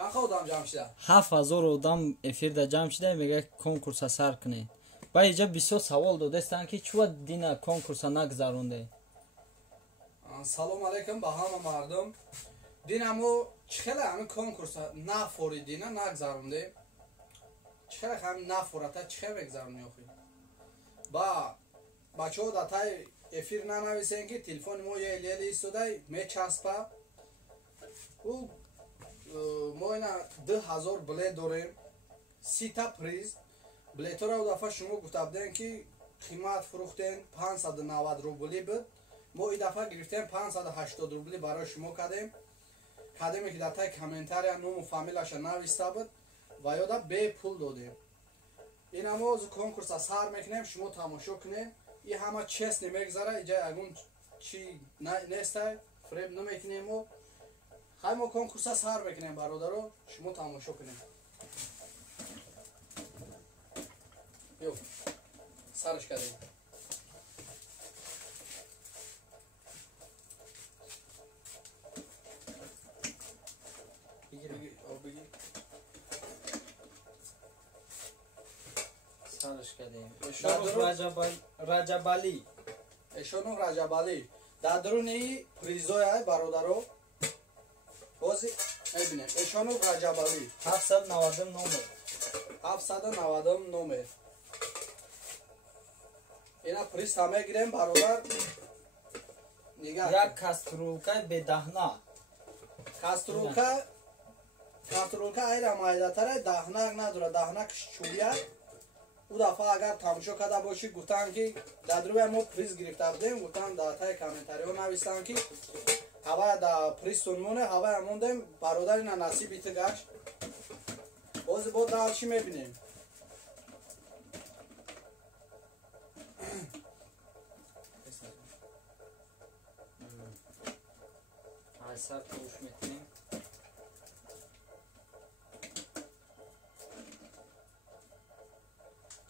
چند آدم جمع شده؟ 7000 آدم افیر جمع شده میگه کنکورس سر کنید. با اینجا 20 سوال دادستن که چوه دینا کنکورس نگذرونده. سلام علیکم به همه مردم. دینمو چخیلی همه کنکورس نفوری دینا نگذرونده. چخیلی همه نفورتا چخیلی بگذرونی آخی. با بچه ها داتای افیر ننویسین که تلفن ما یه لیلی ایستاده میچسبه. او ما اینا 2000 بلیت داریم. 30 تا پریز. بلیت را او دفعه شما گفته بودین که قیمت فروختین 590 روبلی بود. ما این دفعه گرفتیم 580 روبلی برای شما کردیم که در تای کامنتاری نام و فامیلش نوشته بود و یادا به پول دادیم. این ما از کنکورس سر میکنیم شما تماشا کنیم. این همه چیز نمیگذره اینجا اگون چی نیسته فریب نمیکنیم و خیلی ما کنکورس سر میکنیم برادرو شما تماشا کنیم. یو سرش کردیم. سرش کردیم. رجب علی. اشونو رجب علی. در درونی پریزای برادرو بازی ببینیم. اشونو رجب علی. 790 نمر. اینا پریز همه گیریم برادر. نگاه. یک کاسترولکا به دهنا. کاسترولکا ایرا مایده تره دهنک نداره دهنک چوبیه. او دفعه اگر تماشا کرده باشی گفتن که در دروی ما پریز گرفته بودیم گفتن در تای کامنتاری ها نوشتن که هوا در پریزتون مونه هوا موندیم برادر اینا نصیبی تو گشت. بازی با در چی میبینیم؟ سر توش میتونیم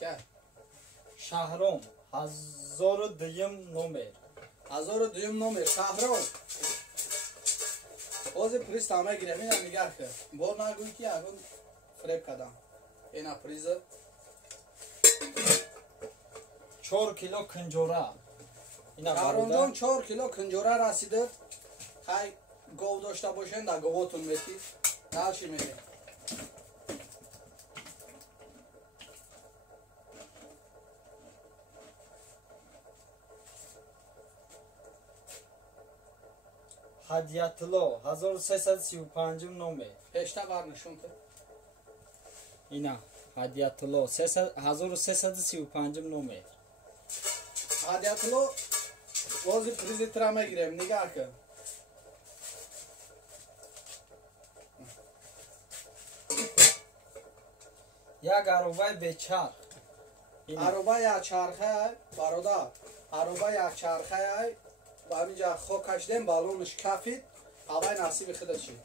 چه؟ شهرام 1002 نمر 1002 نمر شهرام بازی پریز تامه گیرم اینا نگاه کرد بار نگوی که اگون فریب کدم اینا پریز 4 کیلو کنجوره شهرام جان 4 کیلو کنجوره رسیده. خیلی گاو داشته باشین در گاواتون میتی در چی میگه هدیت الله 1335 نمر پیشتا برنشون که اینا هدیت الله 1335 نمر هدیت الله بازی پریزی ترا میگیریم نگاه کن. یک عروبه به چرخ عروبه یک چرخه برادر عروبه یک چرخه با همینجا خوکش دیم بالونش کفید هوای نصیب خدا چی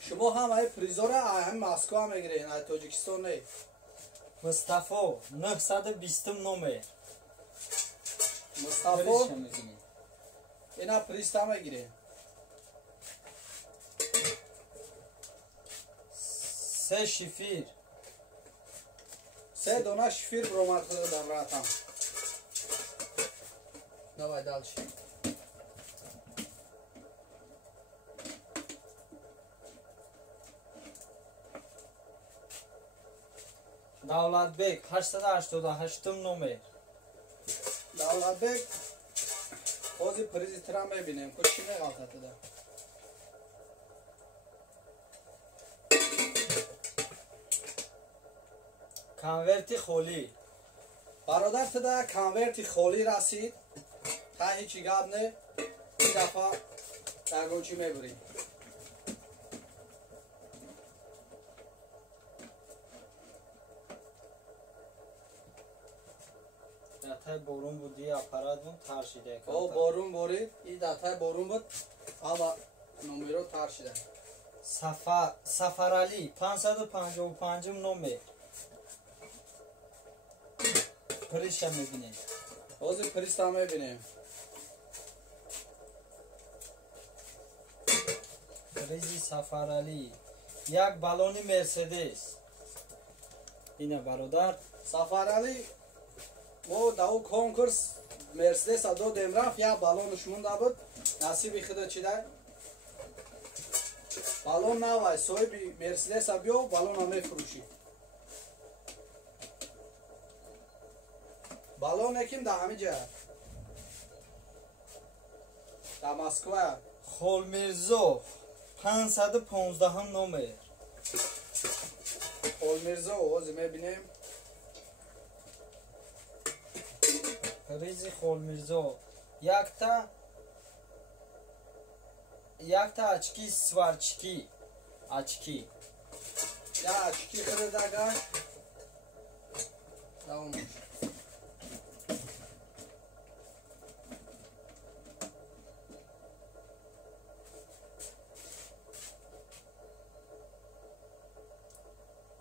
شما هم های پریزا را هم مسکو هم میگیرین های تاجیکستان نه مصطفی 920 نمر مصطفی اینا پریز هم میگیرین 3 شفیر 3 دونه شفیر برآمد کرده در راتم نوای دالچی دولت بیگ 888 نمر دولت بیگ بازی پریزی ترا میبینیم که چی میغلطه ده کنورتی خولی برادر تده کنورتی خولی رسید تا هیچی گاب نه این دفعه در گونچی میبریم دتای بارون بودی اپرات بود ترشیده بارون بارید این دتای بارون بود اما نمرو ترشیده سفر علی 555 نمر پریش هم میبینیم بازی پریست هم میبینیم ریزی سفرعلی. یک بالون مرسدس. اینه برادر. سفرعلی ما دو کنکورس مرسدس دو دیم رفت، یا بالونش مونده بود، نصیب خدا چی ده؟ بالون نوای صاحب مرسدس بیا بالون هم میفروشی. بالون نکیم در همه جا در مسکو. خولمیرزوف 515 نمر. خولمیرزوف اوز میبینیم. ریزی خولمیرزوف. یک تا اچکی سوارچکی. اچکی. یا اچکی خود داگه دوامش.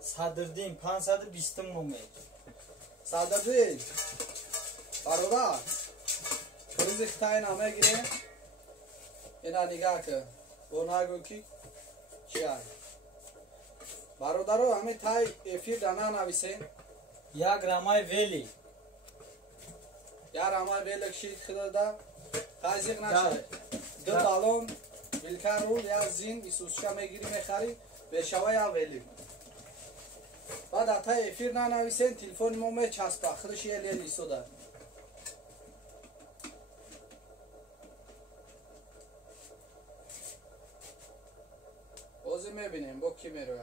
صدردین 520 نمر. صدردین برادر کریز خطای نامه گیره. اینا نگاه که او نگو کی چی هست برادرو همه تای افیر دانا نویسین. یک رمای ویلی. یا رمای ویل کشید خدا دا خازیق نشه. دو بالون ویلکر رول یا زین ایسوسشا میگیری میخری به شوه یا ویلی. بعد تای افیر نویسین تلفن ما میچسبه خودش یه لیل ایسو دار. اوزی میبینیم با کی میروه.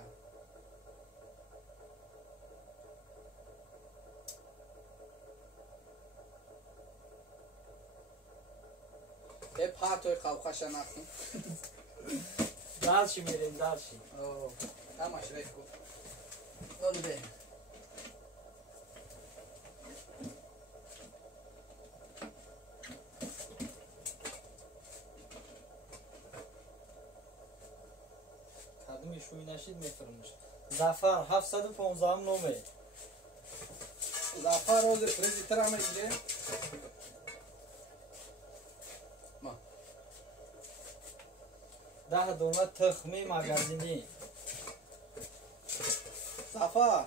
ای پاتوی خوخش نکن. دلشی میریم دلشی. اوه همش ریخو. دل به. کدومی شوی نشید میفرموش. زفر 715 نمر. زفر روز پریزی ترا میگیره. ما 10 دونه تخمی مگزینی. زفر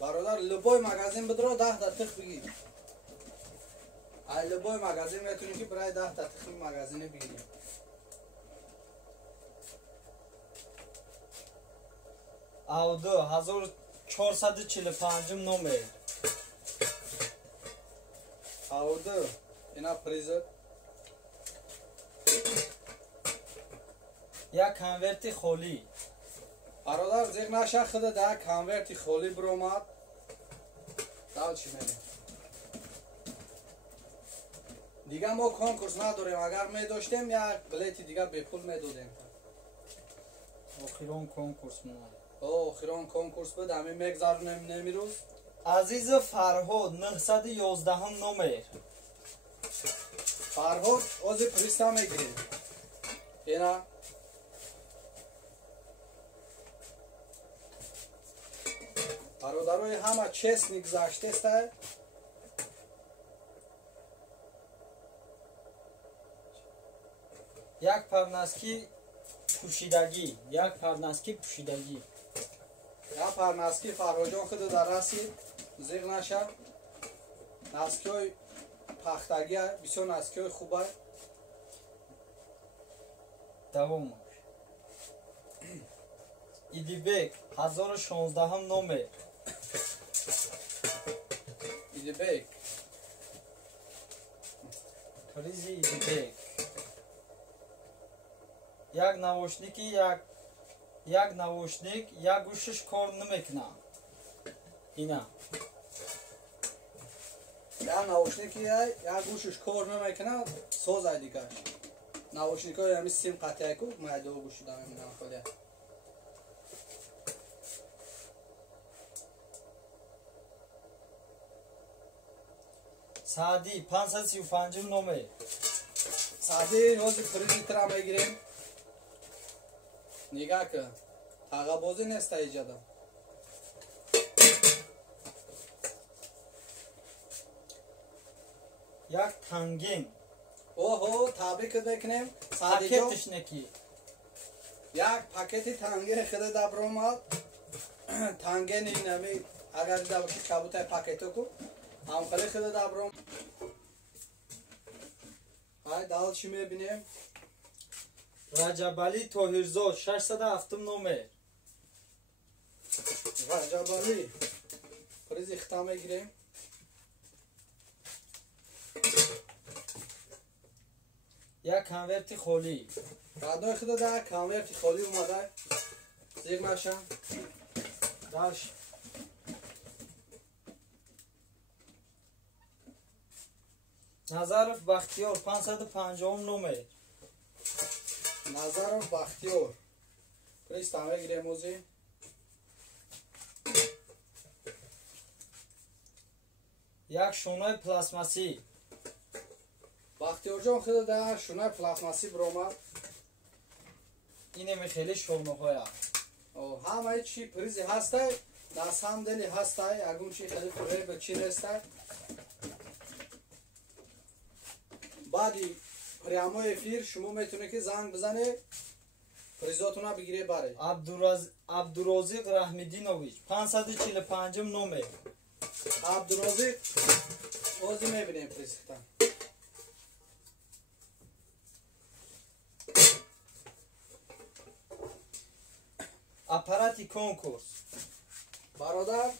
برادر لبوی مغازین بدرو 10 تا تخ بگیر. ای لبوی مغازین میتونی که برای 10 تا تخمی مغازینی بگیری. اودو 1445 نمر. اودو اینا پریزر. یک کنورتی خولی. برادر زیغ نشه خدا ده کنورتی خولی برومد. دال چی میگه دیگه ما کنکورس نداریم. اگر میداشتیم یک بلیتی دیگه به پول میدادیم. آخران کنکورس مونه. آخران کنکورس بود همین میگذارونیم نمیروز. عزیز فرهاد 911 نمر. فرهاد اوزی پریستا میگیریم. اینا برادروی همه چست نگذاشته است. یک پرنسکی پوشیدگی. یک پرنسکی پوشیدگی. یا پرنسکی فرهاجان خود در رسید زیغ نشه. نسکی های پختگی بسیار نسکی های خوبه. دوام ایدیبک 1016 نمر. ایدیبک کریزی ایدیبک. یک نوشنیکی یک نوشنیک یک گوشش کار نمیکنه. اینا یا نوشنیکی یک گوشش کار نمیکنه سوز های دیگه. نوشنیک های همی سیم قطعه که ما دو گوشی دارم میدونم خیلی. سعدی 535 نمر. سعدی روزی پریزی ترا میگیریم. نگاه که تاقا بازی نیست ایجادا. یک تنگین. اوه تابریک بکنیم سعدی جو. پاکتش نکی. یک پاکت تانگه خود دبرم آد تانگه نمی اگر دیده باشی کبوتای پاکتو کو هم خلی خود دبرم های دال چی میبینیم رجبالی توهیرزاد 607 نمر رجبالی پریز اختام میگیریم یک کنورتی خالی بعد خود در کنورتی خالی اومده زیر نشن داش نظرف بختیار 550 نمر نظرم بختیار پریز تامه گیریم موزی یک شونه پلاسماسی بختیار جان خود در شونه پلاسماسی برومد اینه خیلی شونه های همه چی پریزی هسته دست هم دلی هسته اگون چی خیلی پره به چی رسته بعدی پریامو افیر شما میتونه که زنگ بزنه پریزاتونا بگیره بره عبدالرازق رحمدینویچ 545 نمر عبدالرازق اوزی میبینیم پریزختن اپاراتی کنکورس برادر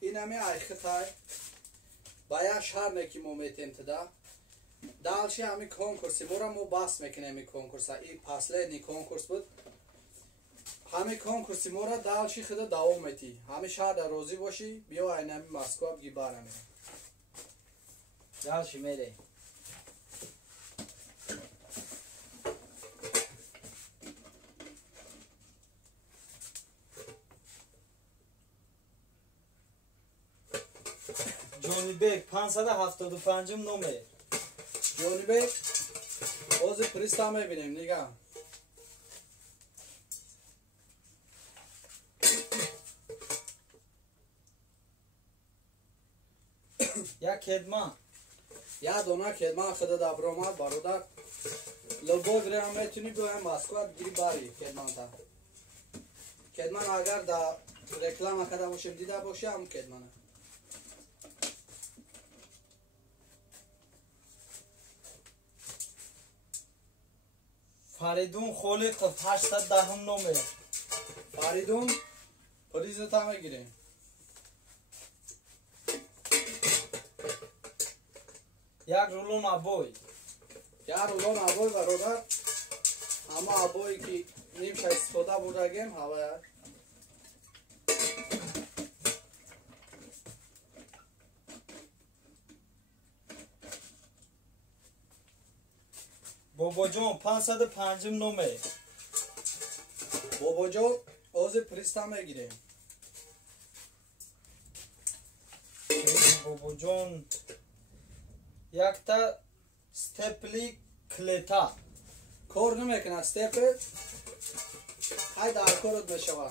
این همی ایختای باید شهر نکی مو میتیم تدا دالشی همی کنکورسی مورا مو باس میکنه همی کنکورسا ای پاسله نی کنکورس بود همی کنکورسی مورا دالشی خدا دوام میتی همی شهر در روزی باشی بیا این همی مسکو بگی بارمی دالشی میره جونی بیگ 575 نمر جونی بیگ اوز پریستا میبینیم نگاه یک کدمان یا دونا کدمان خدا دبرومد برادر لبو گره هم میتونی بیایم مسکو بگیری باری کدمان تا کدمان اگر در رکلام کده باشیم دیده باشه هم کدمانه فریدون خالق 810 نمر فریدون پریزت هم میگیریم یک رولون ابوی یا رولون ابوی برادر اما ابوی که نیمش استفاده بودگیم هوا بابا جان 505 نمر بابا جان اوز پریستا میگیریم بابا جان یک تا استپلی کلتا کار نمیکنه استپل های در کارت میشوه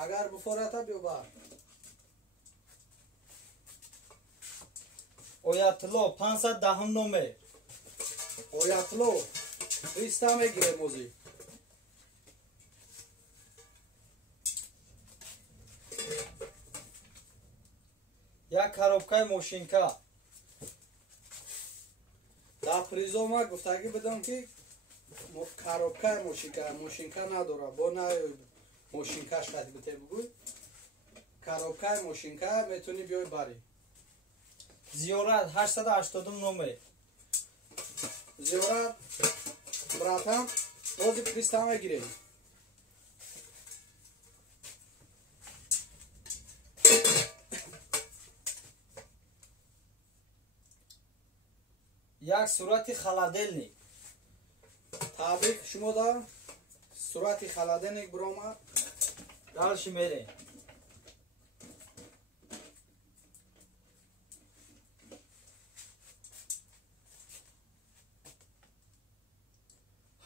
اگر بفورتا بیو بار اویاتلو 510 نمر اویاتلو پریستا میگیره موزی یک коробкаи мошинка در پریزو ما گفتگی بدم که коробкаи ماشینکا نداره با نه ماشینکاش قد بته بگوی коробкаи ماشینکا میتونی بیای باری زیارت 880 نمر زیارت براتم روزی پریستا میگیریم یک صورت خلادلنی تابریک شما دا صورت خلادلنی بروما دالشی میره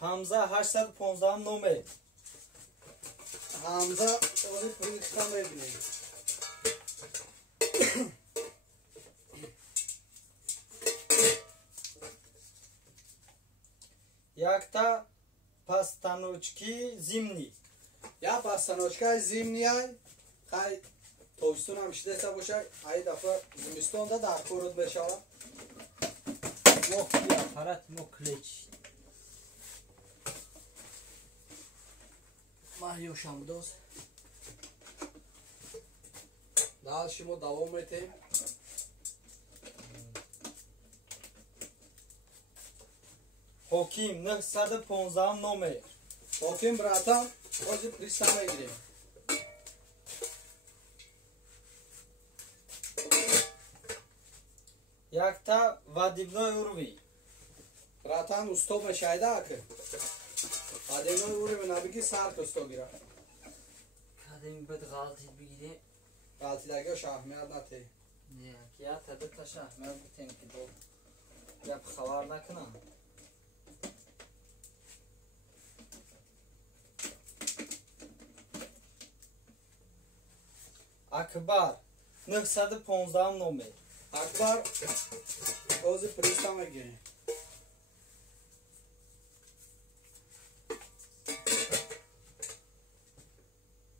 حمزه 815 نمر حمزه روزی پریستا میبینیم Якта пастаночки зимни. Я пастаночка зимнияй. Хай тобистон ҳам шидеса бошад. Ай дафъа зимистонда дар коруд мешавад. Мохи аппарат моклеч. Маҳёшам доз. Дал шумо давом метем. Ҳоким 915 номер. Ҳоким братан, ҳозир приста мегирем. Якта вадибной урви. Братан, устоб мешайда аки. Вадибной урви набиги сар кусто гира. Кадим бед ғалти бигире. Ғалтидагиош аҳамият натеҳ. Не, я таби таша аҳамият битем ки до гап хабар накунам. Акбар 915 номер. Акбар, ҳозир приста мегирем.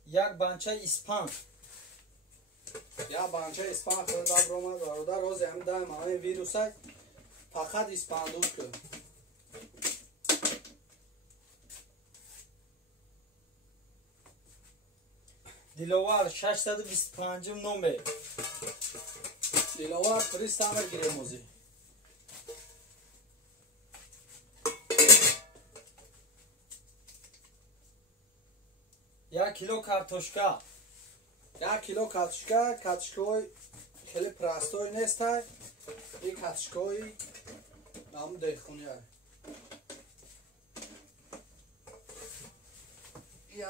Як банча испан. Я банча испан хӯрда биромад бародар, ҳозир ҳамин даҳи маҳои вирусай фақат испандӯз кӯ. Диловар 625 номер. Диловар приста мегирем ҳозир. Як кило картошка. 1 кило картошка, картошкаҳои хеле простой нестай. ин картошкаҳои ҳамн дехунияй.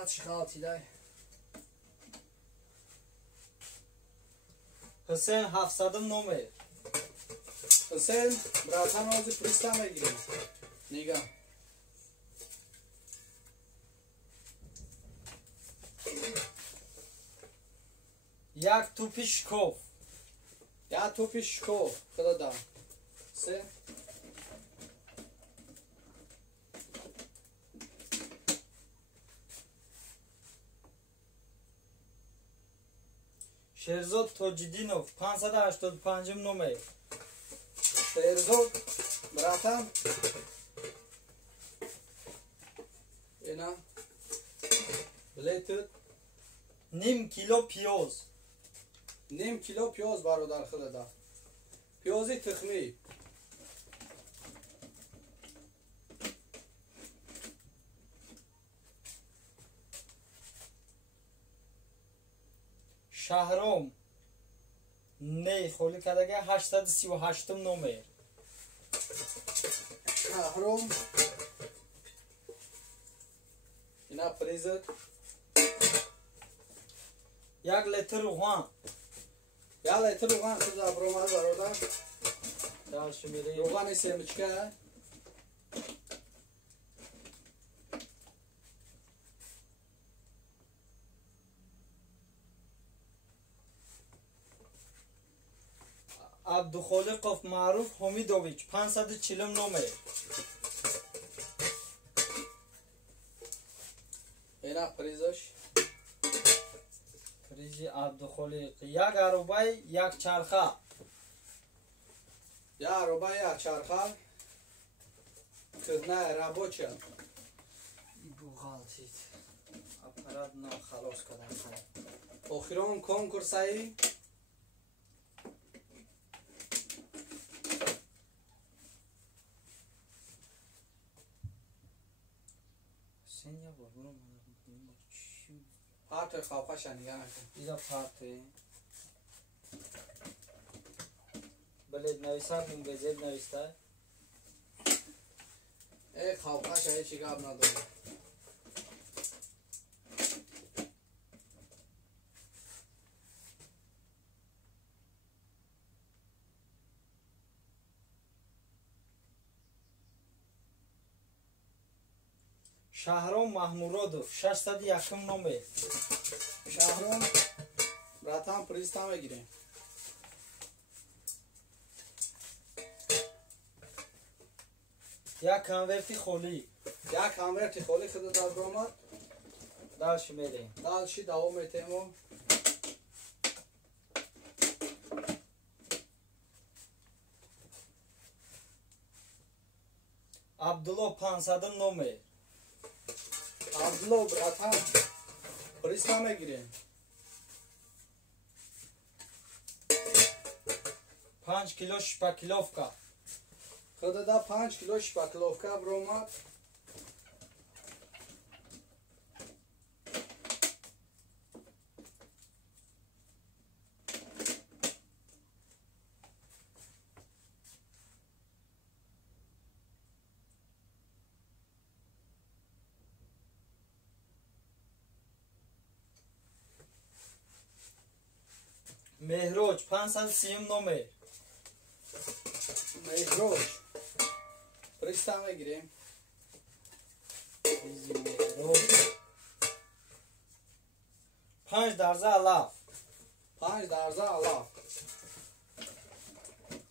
яч ғалтидай. Ҳусейн 700 номер. Ҳусейн, братан, ҳозир приста мегирем. Нигоҳ. Як тупи шкоф. Я тупи шкоф. Худа дам. Се. Шерзод Тоҷидинов 585 номер. Шерзод, братан. Ина. Блетуд. Ним кило пиёз. Ним кило пиёз бародар худа дам. Пиёзи тухмӣ. Шаҳром не холӣ кардага 838 номер. Шаҳром. Ина призад. Як литр руған. Я литр руған худа биромад бародар. Дашмири. Руғани семичка. Абдухолиқов Маъруф Ҳомидович 540 номер. Ина призаш. Призи Абдухолиқ. Як арубай, як чарха. Я аруба, як чарха. Кӯдна рабоча. Буғалтид. Аппарат на халос кадан. Охирон конкурсаи. Сеня бабурам. Партои хавқаша нига накун. Ида парты. Балед нависад мунгазед нависта. Хавқаша ҳечи гап надорад. Шаҳром Маҳмуродов 601 номер. Шаҳром, братан, приста мегирем. یک کنورتی خولی یک کنورتی خولی خود در برآمد. دالش میدیم. دالشی دوام میتیم. عبدالله 500 номер. عبدالله براتان بریستا میگیریم. 5 کیلو شپکلوفکا. خود دا 5 کیلو شپکلوفکا برآمد. مهروج 530 номер. مهروج بریستا میگیریم. مهروج 5 درزه علاف. 5 درزه علاف.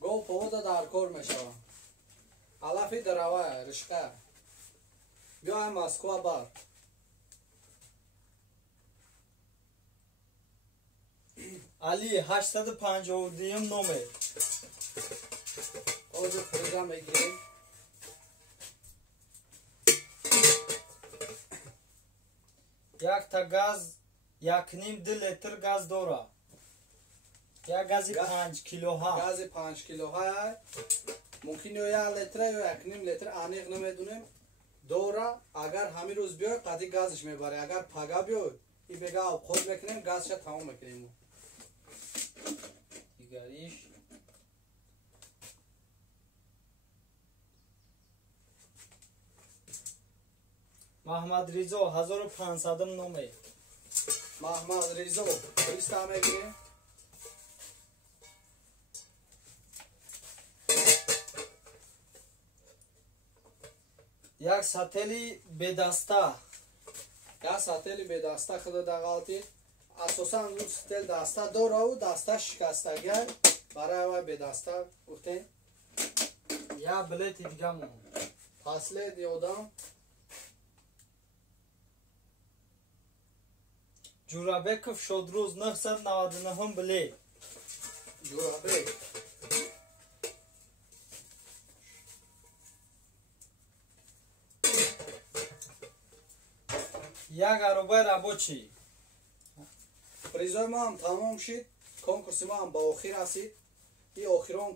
گل پودا در کار میشود. علافی دروه رشقه. بیایم مسکو بر. علی 852 номер. اوجو فریزا میگیریم. یک تا گاز 1.5 لیتر گاز داره. یک گازی 5 کیلو ها. گاز 5 کیلو های ممکن یا 1 لیتر یا 1.5 لیتر آنیق نمیدونیم دوره. اگر همین روز بیاید قدی گازش میبره. اگر پگا بیاید این بگا خود میکنیم گازش تمام میکنیم. دیگریش محمد ریزا 1500 номер. محمد ریزا بریستا میگیریم. یک ساتلی به دسته. یک ساتلی به دسته خود دقالتی. اساسا اون ساتل دسته دوره و دسته شکستگی برای او به دسته گفتیم. یا بلیت دیگه مون فاصله دیودم. جورابکوف شودروز 999 بلیت. جورابک یک عروبه رابوچی. پریزای ما هم تمام شد. کنکورس ما هم با آخر رسید. این آخران